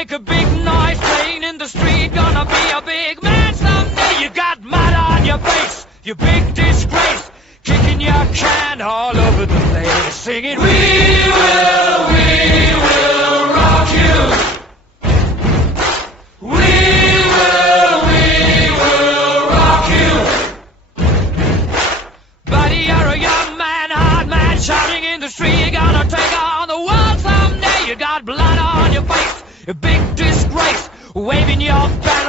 make a big noise playing in the street. Gonna be a big man someday. You got mud on your face, you big disgrace, kicking your can all over the place, singing, we will rock you. We will rock you. Buddy, you're a young man, hard man, shouting in the street. You're gonna take on the world someday. You got blood on your face, a big disgrace, waving your flag.